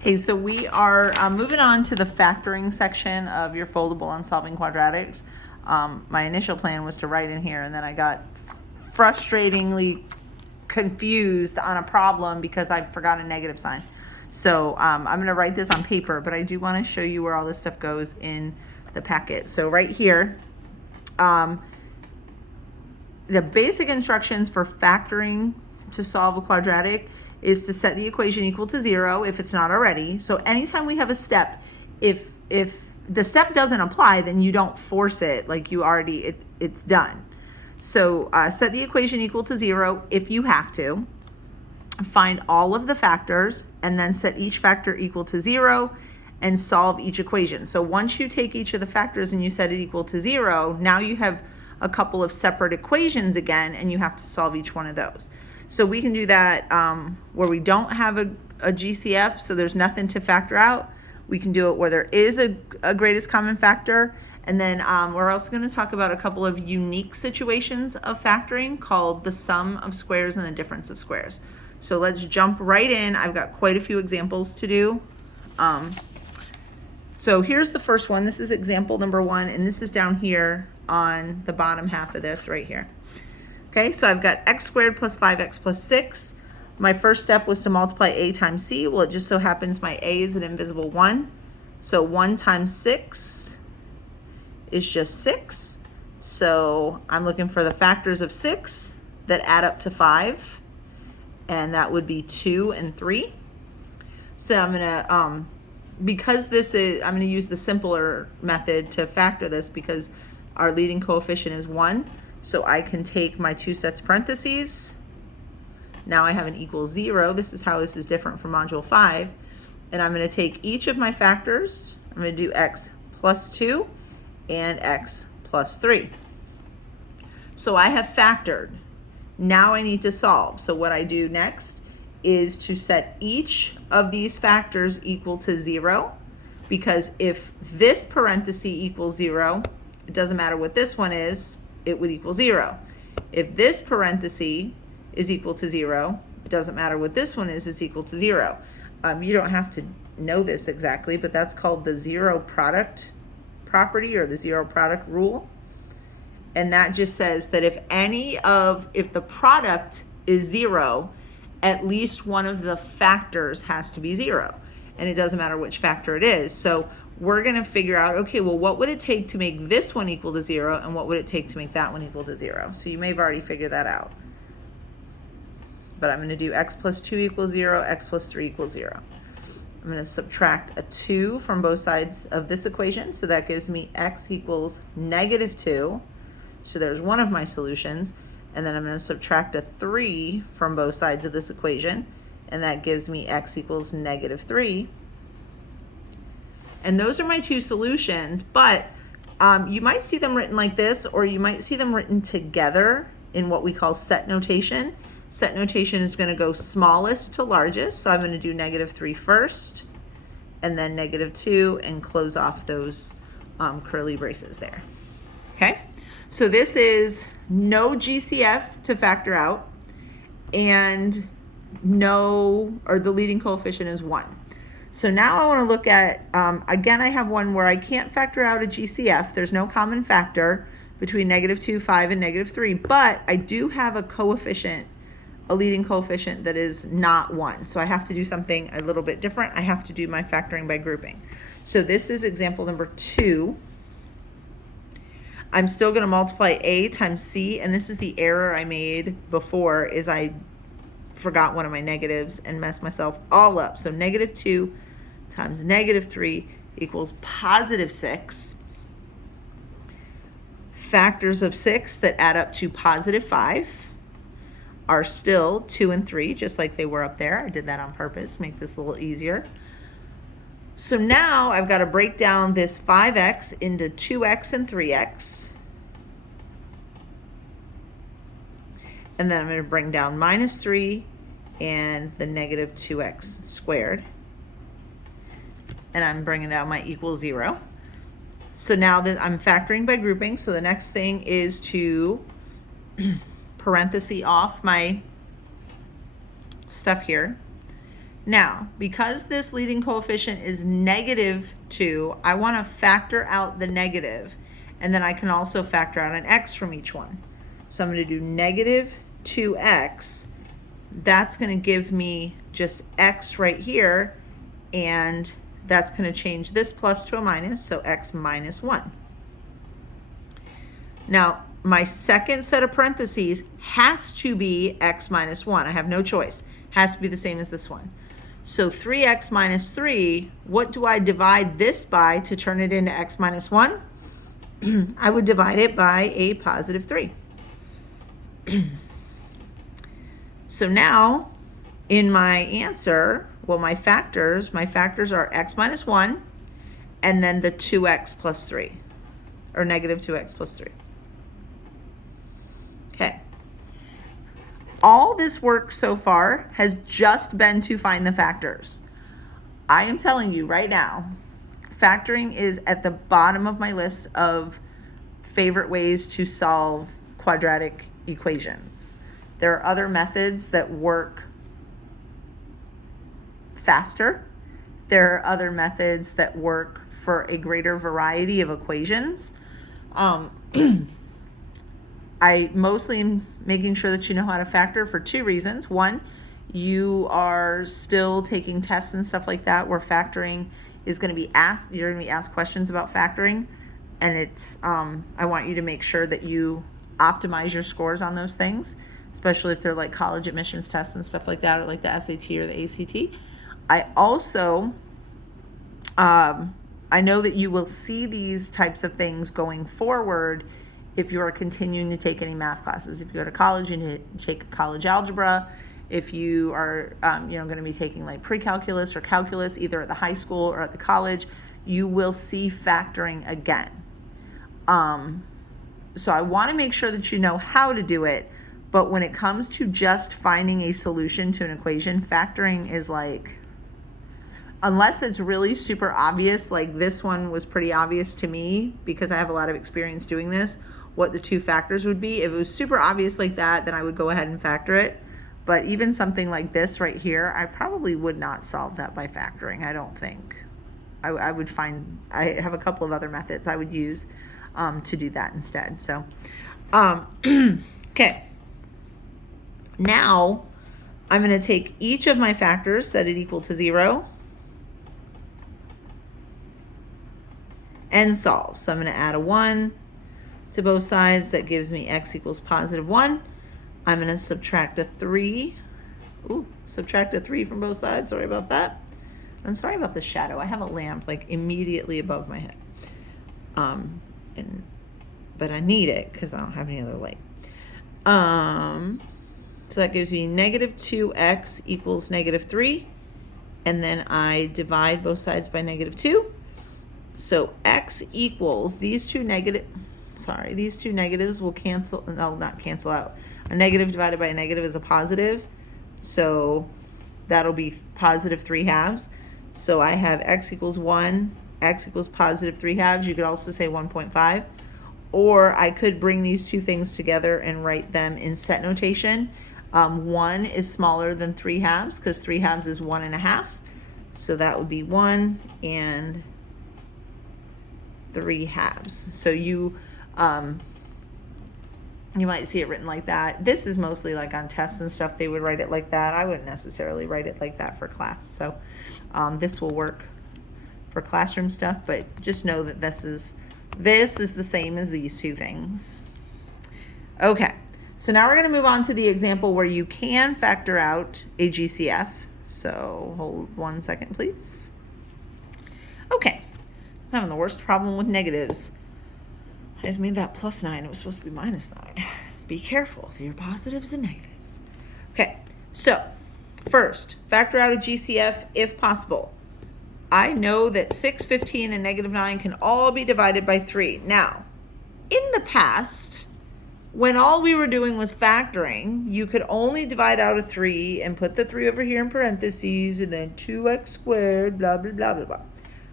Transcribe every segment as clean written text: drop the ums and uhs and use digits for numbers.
Hey, so we are moving on to the factoring section of your foldable on solving quadratics. My initial plan was to write in here, and then I got frustratingly confused on a problem because I forgot a negative sign. So I'm going to write this on paper, but I do want to show you where all this stuff goes in the packet. So right here, the basic instructions for factoring to solve a quadratic is to set the equation equal to 0 if it's not already. So anytime we have a step, if the step doesn't apply, then you don't force it, like you already, it's done. So set the equation equal to 0 if you have to. Find all of the factors and then set each factor equal to 0 and solve each equation. So once you take each of the factors and you set it equal to 0, now you have a couple of separate equations again, and you have to solve each one of those. So we can do that where we don't have a GCF, so there's nothing to factor out. We can do it where there is a greatest common factor. And then we're also going to talk about a couple of unique situations of factoring called the sum of squares and the difference of squares. So let's jump right in. I've got quite a few examples to do. So here's the first one. This is example number 1, and this is down here on the bottom half of this right here. Okay, so I've got x squared plus 5x plus 6. My first step was to multiply a times c. Well, it just so happens my a is an invisible 1. So 1 times 6 is just 6. So I'm looking for the factors of 6 that add up to 5. And that would be 2 and 3. So I'm going to, because this is, I'm going to use the simpler method to factor this because our leading coefficient is 1. So I can take my 2 sets of parentheses. Now I have an equals 0. This is how this is different from module 5. And I'm going to take each of my factors. I'm going to do x plus 2 and x plus 3. So I have factored. Now I need to solve. So what I do next is to set each of these factors equal to 0, because if this parenthesis equals 0, it doesn't matter what this one is, it would equal 0. If this parenthesis is equal to 0, it doesn't matter what this one is, it's equal to 0. You don't have to know this exactly, but that's called the zero product property or the zero product rule. And that just says that if the product is 0, at least one of the factors has to be 0. And it doesn't matter which factor it is. So we're going to figure out, okay, well, what would it take to make this one equal to 0, and what would it take to make that one equal to 0? So you may have already figured that out. But I'm going to do x plus 2 equals 0, x plus 3 equals 0. I'm going to subtract a 2 from both sides of this equation, so that gives me x equals negative 2. So there's one of my solutions. And then I'm going to subtract a 3 from both sides of this equation, and that gives me x equals negative 3. And those are my 2 solutions, but you might see them written like this, or you might see them written together in what we call set notation. Set notation is going to go smallest to largest, so I'm going to do negative 3 first, and then negative 2, and close off those curly braces there. Okay, so this is no GCF to factor out, and the leading coefficient is 1. So now I want to look at, again, I have one where I can't factor out a GCF. There's no common factor between negative 2, 5, and negative 3, but I do have a coefficient, a leading coefficient that is not 1. So I have to do something a little bit different. I have to do my factoring by grouping. So this is example number 2. I'm still going to multiply a times c, and this is the error I made before, is I forgot one of my negatives and messed myself all up. So negative 2 times negative 3 equals positive 6. Factors of 6 that add up to positive 5 are still 2 and 3, just like they were up there. I did that on purpose, make this a little easier. So now I've got to break down this 5x into 2x and 3x. And then I'm going to bring down minus 3 and the negative 2x squared. And I'm bringing down my equal 0. So now that I'm factoring by grouping, so the next thing is to parenthesis off my stuff here. Now, because this leading coefficient is -2, I want to factor out the negative, and then I can also factor out an x from each one. So I'm going to do -2x. That's going to give me just x right here, and that's going to change this plus to a minus, so x minus 1. Now, my second set of parentheses has to be x minus 1. I have no choice. Has to be the same as this one. So 3x minus 3, what do I divide this by to turn it into x minus 1? I would divide it by a positive 3. So now, in my answer, well, my factors are x minus 1, and then the 2x plus 3, or negative 2x plus 3. Okay. All this work so far has just been to find the factors. I am telling you right now, factoring is at the bottom of my list of favorite ways to solve quadratic equations. There are other methods that work faster. There are other methods that work for a greater variety of equations. I mostly am making sure that you know how to factor for two reasons. One, you are still taking tests and stuff like that where factoring is going to be asked. You're going to be asked questions about factoring, and it's I want you to make sure that you optimize your scores on those things, especially if they're like college admissions tests and stuff like that, or like the SAT or the ACT. I also I know that you will see these types of things going forward if you are continuing to take any math classes. If you go to college and take college algebra, if you are going to be taking like pre-calculus or calculus either at the high school or at the college, you will see factoring again. So I want to make sure that you know how to do it, but when it comes to just finding a solution to an equation, factoring is like, unless it's really super obvious, like this one was pretty obvious to me because I have a lot of experience doing this, what the two factors would be. If it was super obvious like that, then I would go ahead and factor it. But even something like this right here, I probably would not solve that by factoring, I don't think. I would find, I have a couple of other methods I would use to do that instead. So, okay. Now, I'm going to take each of my factors, set it equal to 0, and solve. So I'm going to add a 1 to both sides. That gives me x equals positive 1. I'm going to subtract a 3. Subtract a 3 from both sides. Sorry about that. I'm sorry about the shadow. I have a lamp like immediately above my head. But I need it because I don't have any other light. So that gives me negative 2x equals negative 3. And then I divide both sides by negative 2. So x equals, these two negatives will cancel, no, not cancel out. A negative divided by a negative is a positive. So that'll be positive 3/2. So I have x equals 1, x equals positive 3/2. You could also say 1.5. Or I could bring these two things together and write them in set notation. 1 is smaller than 3/2 because 3/2 is 1.5. So that would be 1 and 3/2. So you might see it written like that. This is mostly like on tests and stuff, they would write it like that. I wouldn't necessarily write it like that for class. So this will work for classroom stuff, but just know that this is the same as these two things. Okay, so now we're going to move on to the example where you can factor out a GCF. So hold 1 second, please. Okay, I'm having the worst problem with negatives. I just made that +9. It was supposed to be -9. Be careful with your positives and negatives. Okay, so first, factor out a GCF if possible. I know that 6, 15, and -9 can all be divided by 3. Now, in the past, when all we were doing was factoring, you could only divide out a 3 and put the 3 over here in parentheses and then 2x squared, blah, blah, blah, blah, blah.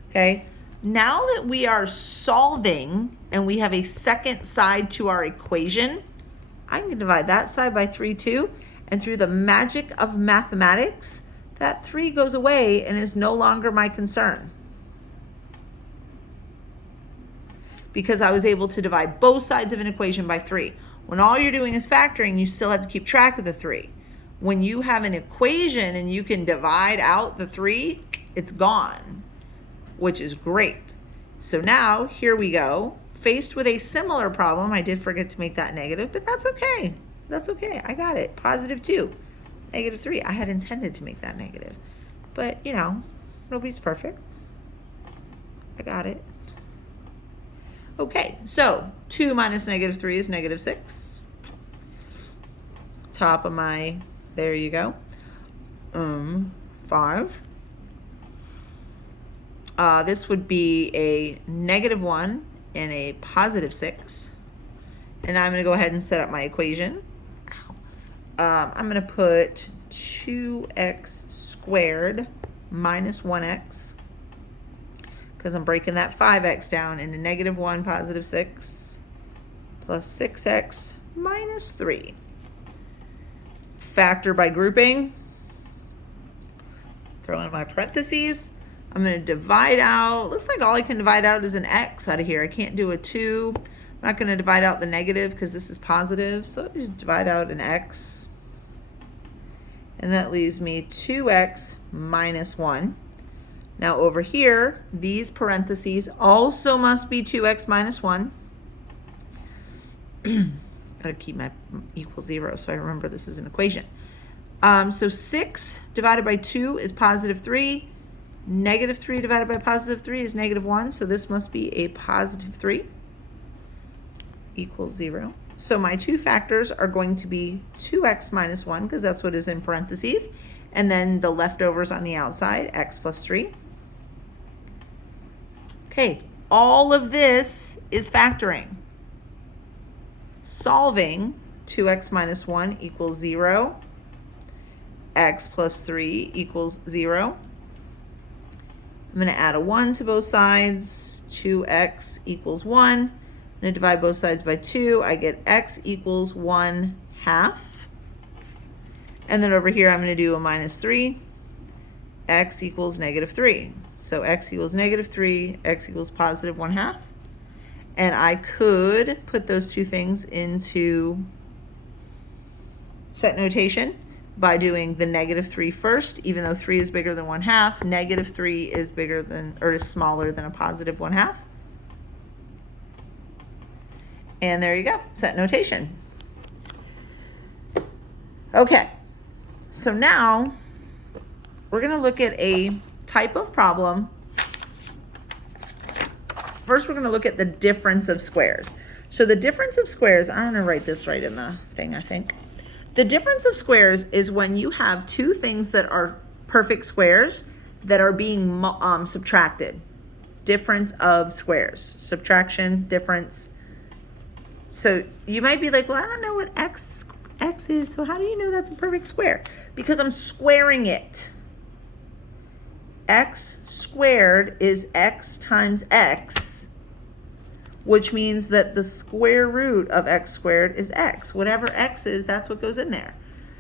Okay? Now that we are solving and we have a second side to our equation, I'm going to divide that side by 3 too. And through the magic of mathematics, that 3 goes away and is no longer my concern, because I was able to divide both sides of an equation by 3. When all you're doing is factoring, you still have to keep track of the 3. When you have an equation and you can divide out the 3, it's gone, which is great. So now, here we go. Faced with a similar problem, I did forget to make that negative, but that's okay. That's okay, I got it. Positive 2, negative 3. I had intended to make that negative, but you know, nobody's perfect. I got it. Okay, so 2 minus negative 3 is negative 6. Top of my, there you go, 5. This would be a negative 1 and a positive 6. And I'm going to go ahead and set up my equation. I'm going to put 2x squared minus 1x, because I'm breaking that 5x down into negative 1, positive 6, plus 6x minus 3. Factor by grouping. Throw in my parentheses. I'm going to divide out. Looks like all I can divide out is an x out of here. I can't do a 2. I'm not going to divide out the negative because this is positive. So I'll just divide out an x. And that leaves me 2x minus 1. Now over here, these parentheses also must be 2x minus 1. Gotta keep my equal 0 so I remember this is an equation. So 6 divided by 2 is positive 3. Negative 3 divided by positive 3 is negative 1. So this must be a positive 3 equals 0. So my two factors are going to be 2x minus 1, because that's what is in parentheses, and then the leftovers on the outside, x plus 3. Okay, all of this is factoring. Solving 2x minus 1 equals 0. X plus 3 equals 0. I'm going to add a 1 to both sides. 2x equals 1. I'm going to divide both sides by 2. I get x equals 1/2. And then over here, I'm going to do a minus 3. X equals negative 3. So x equals negative 3, x equals positive 1/2. And I could put those two things into set notation by doing the negative 3 first. Even though 3 is bigger than 1/2, negative 3 is bigger than, or is smaller than a positive 1/2. And there you go, set notation. Okay, so now we're going to look at a type of problem. First, we're going to look at the difference of squares. So the difference of squares, I'm going to write this right in the thing, I think. The difference of squares is when you have two things that are perfect squares that are being subtracted. Difference of squares. Subtraction, difference. So you might be like, well, I don't know what x is, so how do you know that's a perfect square? Because I'm squaring it. X squared is x times x, which means that the square root of x squared is x. Whatever x is, that's what goes in there.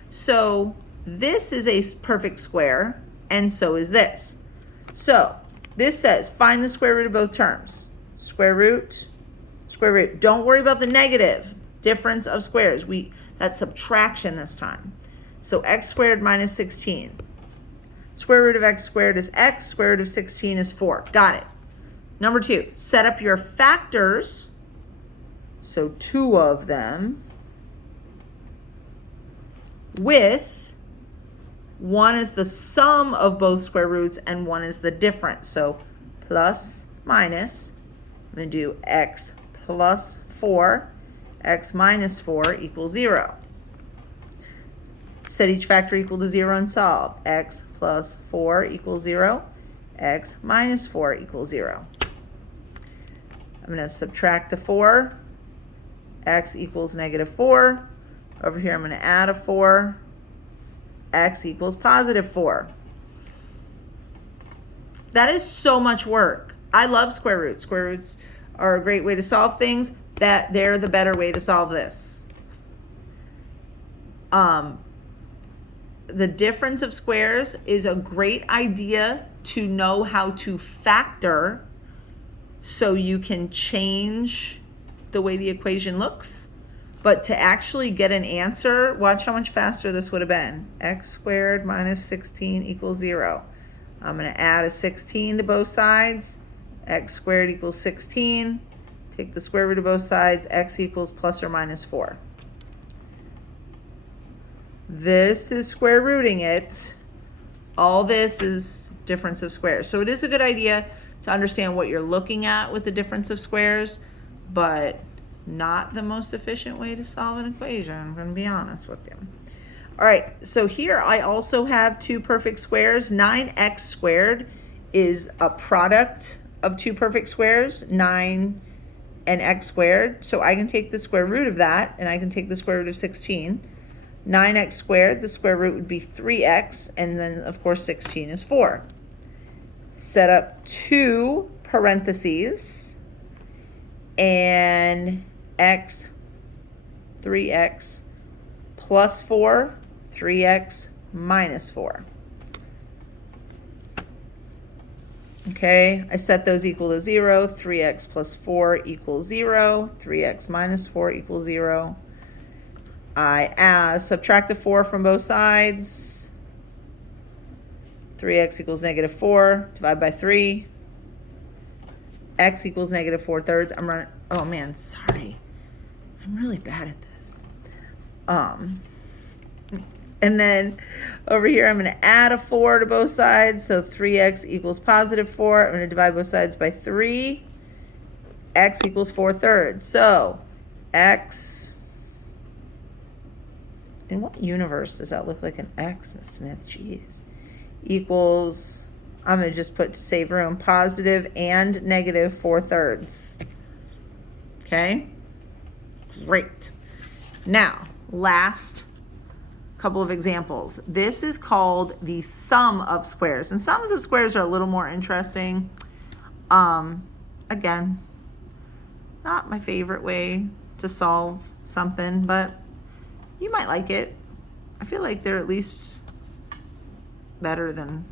So this is a perfect square, and so is this. So this says find the square root of both terms. Square root, square root. Don't worry about the negative. Difference of squares. That's subtraction this time. So x squared minus 16. Square root of x squared is x. Square root of 16 is 4. Got it. Number 2, set up your factors. So 2 of them with 1 is the sum of both square roots and 1 is the difference. So plus, minus. I'm going to do x plus 4. X minus 4 equals 0. Set each factor equal to 0 and solve. X plus 4 equals 0. X minus 4 equals 0. I'm going to subtract a 4. X equals negative 4. Over here, I'm going to add a 4. X equals positive 4. That is so much work. I love square roots. Square roots are a great way to solve things. They're the better way to solve this. the difference of squares is a great idea to know how to factor so you can change the way the equation looks. But to actually get an answer, watch how much faster this would have been. X squared minus 16 equals 0. I'm going to add a 16 to both sides. X squared equals 16. Take the square root of both sides. X equals plus or minus 4. This is square rooting it. All this is difference of squares. So it is a good idea to understand what you're looking at with the difference of squares, but not the most efficient way to solve an equation, I'm going to be honest with you. All right, so here I also have two perfect squares. 9x squared is a product of two perfect squares, 9 and x squared. So I can take the square root of that, and I can take the square root of 16. 9x squared, the square root would be 3x, and then of course 16 is 4. Set up two parentheses, and x, 3x plus 4, 3x minus 4. Okay, I set those equal to 0. 3x plus 4 equals 0. 3x minus 4 equals 0. I subtract a 4 from both sides. 3x equals negative 4. Divide by 3. X equals negative 4/3. I'm running. Oh man, sorry. I'm really bad at this. And then over here, I'm going to add a 4 to both sides. So 3x equals positive 4. I'm going to divide both sides by 3. X equals 4/3. So x, in what universe does that look like an x, Miss Smith? Jeez. Equals, I'm going to just put, to save room, positive and negative 4/3. Okay? Great. Now, last couple of examples. This is called the sum of squares. And sums of squares are a little more interesting. Again, not my favorite way to solve something, but you might like it. I feel like they're at least better than,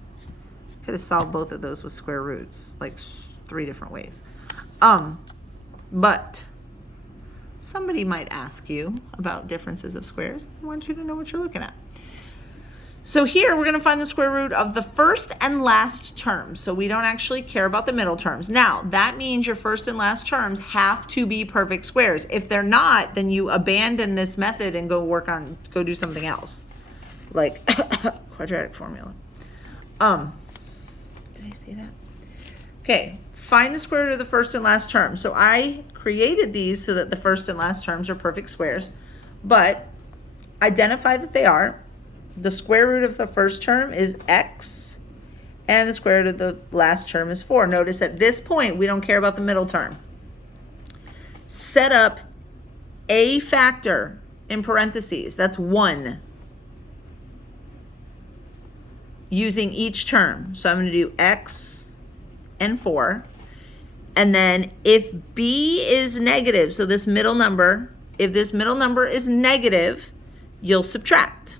could have solved both of those with square roots, like 3 different ways. But somebody might ask you about differences of squares. I want you to know what you're looking at. So here we're going to find the square root of the first and last terms. So we don't actually care about the middle terms. Now, that means your first and last terms have to be perfect squares. If they're not, then you abandon this method and go do something else, like quadratic formula. Did I say that? Okay, find the square root of the first and last term. So I created these so that the first and last terms are perfect squares, but identify that they are. The square root of the first term is x, and the square root of the last term is 4. Notice at this point, we don't care about the middle term. Set up a factor in parentheses, that's 1, using each term. So I'm going to do x and 4. And then if b is negative, so this middle number, if this middle number is negative, you'll subtract.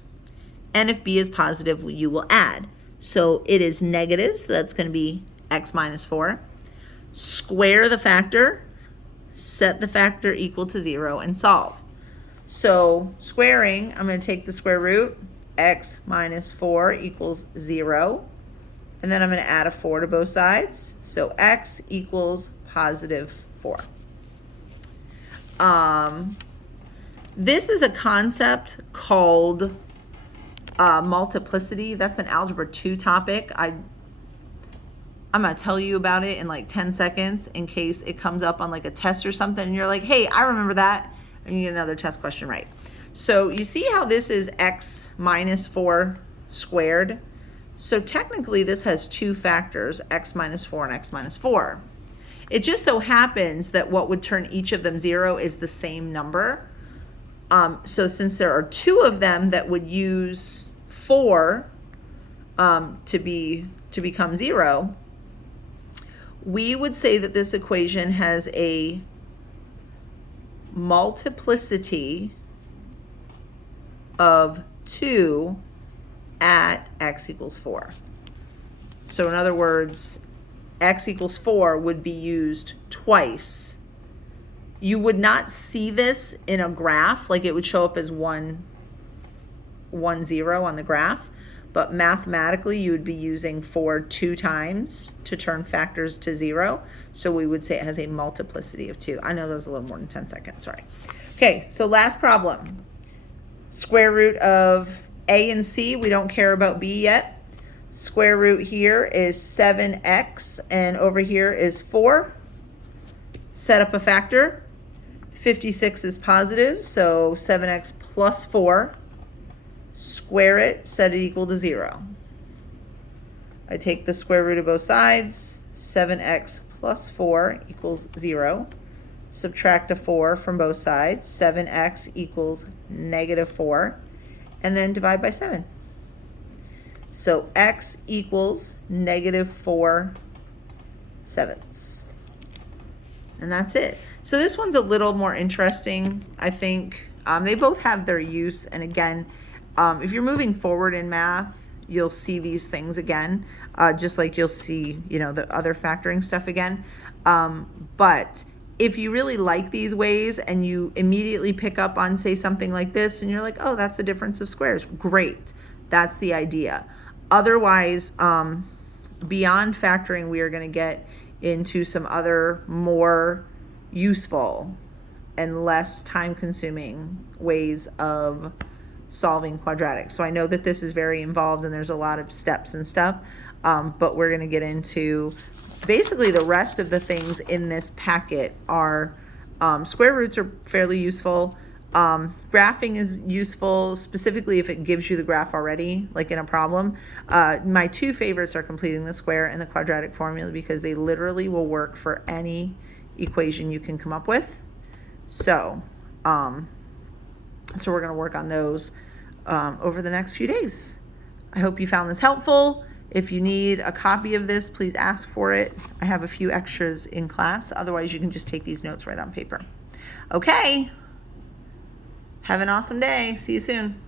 And if b is positive, you will add. So it is negative, so that's going to be x minus 4. Square the factor, set the factor equal to 0, and solve. So squaring, I'm going to take the square root, x minus 4 equals 0. And then I'm going to add a 4 to both sides. So x equals positive 4. This is a concept called multiplicity. That's an Algebra 2 topic. I'm going to tell you about it in like 10 seconds in case it comes up on like a test or something. And you're like, hey, I remember that. And you get another test question right. So you see how this is x minus 4 squared? So technically this has 2 factors, x minus 4 and x minus 4. It just so happens that what would turn each of them 0 is the same number. So since there are 2 of them that would use 4 to become 0, we would say that this equation has a multiplicity of 2 at x equals 4. So in other words, x equals 4 would be used twice. You would not see this in a graph, like it would show up as 1, 1, 0 on the graph, but mathematically you would be using 4 2 times to turn factors to 0. So we would say it has a multiplicity of 2. I know that was a little more than 10 seconds, sorry. Okay, so last problem. Square root of a and c, we don't care about b yet. Square root here is 7x, and over here is 4. Set up a factor. 56 is positive, so 7x plus 4. Square it, set it equal to 0. I take the square root of both sides. 7x plus 4 equals 0. Subtract a 4 from both sides. 7x equals negative 4. And then divide by 7. So x equals negative 4 sevenths. And that's it. So this one's a little more interesting, I think. They both have their use. And again, if you're moving forward in math, you'll see these things again, just like you'll see, you know, the other factoring stuff again. But if you really like these ways and you immediately pick up on, say, something like this, and you're like, oh, that's a difference of squares, great. That's the idea. Otherwise, beyond factoring, we are going to get into some other more useful and less time-consuming ways of solving quadratics. So I know that this is very involved and there's a lot of steps and stuff, but we're going to get into basically the rest of the things in this packet are square roots are fairly useful. Graphing is useful, specifically if it gives you the graph already, like in a problem. My two favorites are completing the square and the quadratic formula because they literally will work for any equation you can come up with. So we're going to work on those over the next few days. I hope you found this helpful. If you need a copy of this, please ask for it. I have a few extras in class. Otherwise, you can just take these notes right on paper. Okay. Have an awesome day. See you soon.